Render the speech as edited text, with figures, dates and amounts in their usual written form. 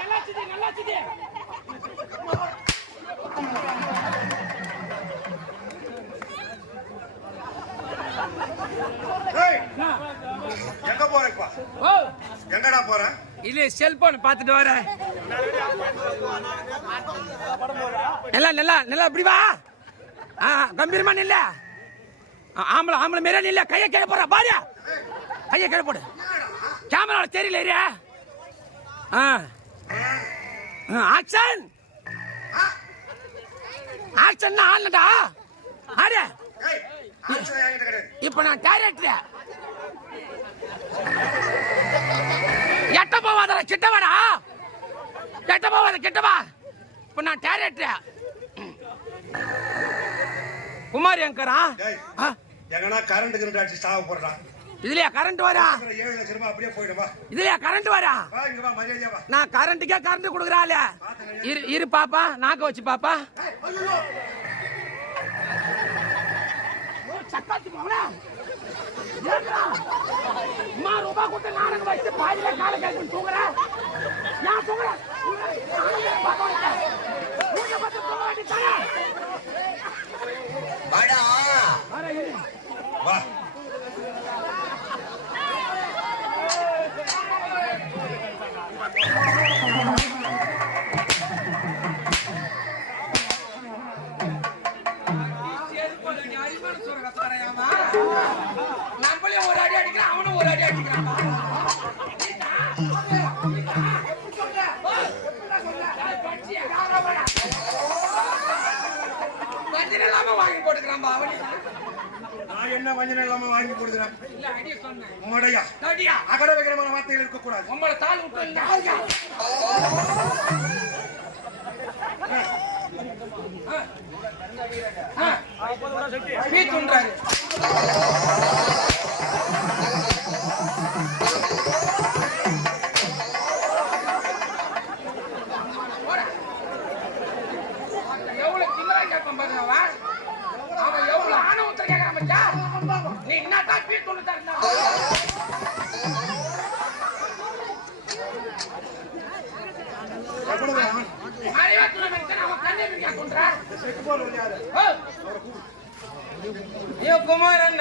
நல்லா சிதி நல்லா சிதி. எங்க போறப்பா? எங்கடா போற? இல்ல செல்போன் பாத்துட்டு வர. நல்லா நல்லா நல்லா இப்படி வா. கம்பீரமா நில்ல. ஆம்பளை ஆம்பளை மேல நில்ல. கையை கீழே போற பாரியா. கையை கீழே போடு. கேமரால தெரியல ஏரியா. Action action ஆடலடா. ஆடு. இப்ப நான் டைரக்டர். எட்ட போவாத கிட்டவாடா. எட்ட போவாத கிட்டவா. இப்ப நான் டைரக்டர். குமார் எங்கரா? எங்கனா கரண்ட் கிரண்ட் அடிச்சு சாவ போறடா. இதுலயா கரண்ட் வரா? 7 லட்சம் ரூபாய் அப்படியே போய்டுவா. இதுலயா கரண்ட் வரா? வா இங்க வா மரியாதையா வா. நான் கரண்ட்க்கே கரண்ட் குடுக்குறாளே. இரு பாப்பா நாக்க வச்சு பாப்பா. சக்காத்தி போடா. ஏங்கடா? அம்மா ரூபா கொடுத்து நானங்க வச்சு பாதியில கால கேட்க தூங்குறா. நான் தூங்குறேன். நீங்க வந்து தூங்க வேண்டியதானே? வாடா. வா. நம்மளே ஒரு அடி அடிக்கிறான், அவனும் ஒரு அடி அடிக்கிறான். வஞ்சனை இல்லாம வாங்கி போட்டுக்கிறான் அவனி. நான் என்ன வஞ்சனை இல்லாம வாங்கி போடுகிறேன்? இல்ல அடிய சொன்னேன். உம்மடையா அடியா அகட வைக்கிறமான வார்த்தைகள் இருக்க கூடாது. உம்மள தாள் விட்டு வீட்டுன்றாரு. எவ்வளவு திமிரா கேட்பான் பாருங்க அவன். அவன் எவ்வளவு ஆணவத்தை கேட்கறான் மச்சா. நீ என்னதான் வீட்டுன்னு தரணும். குமாரன்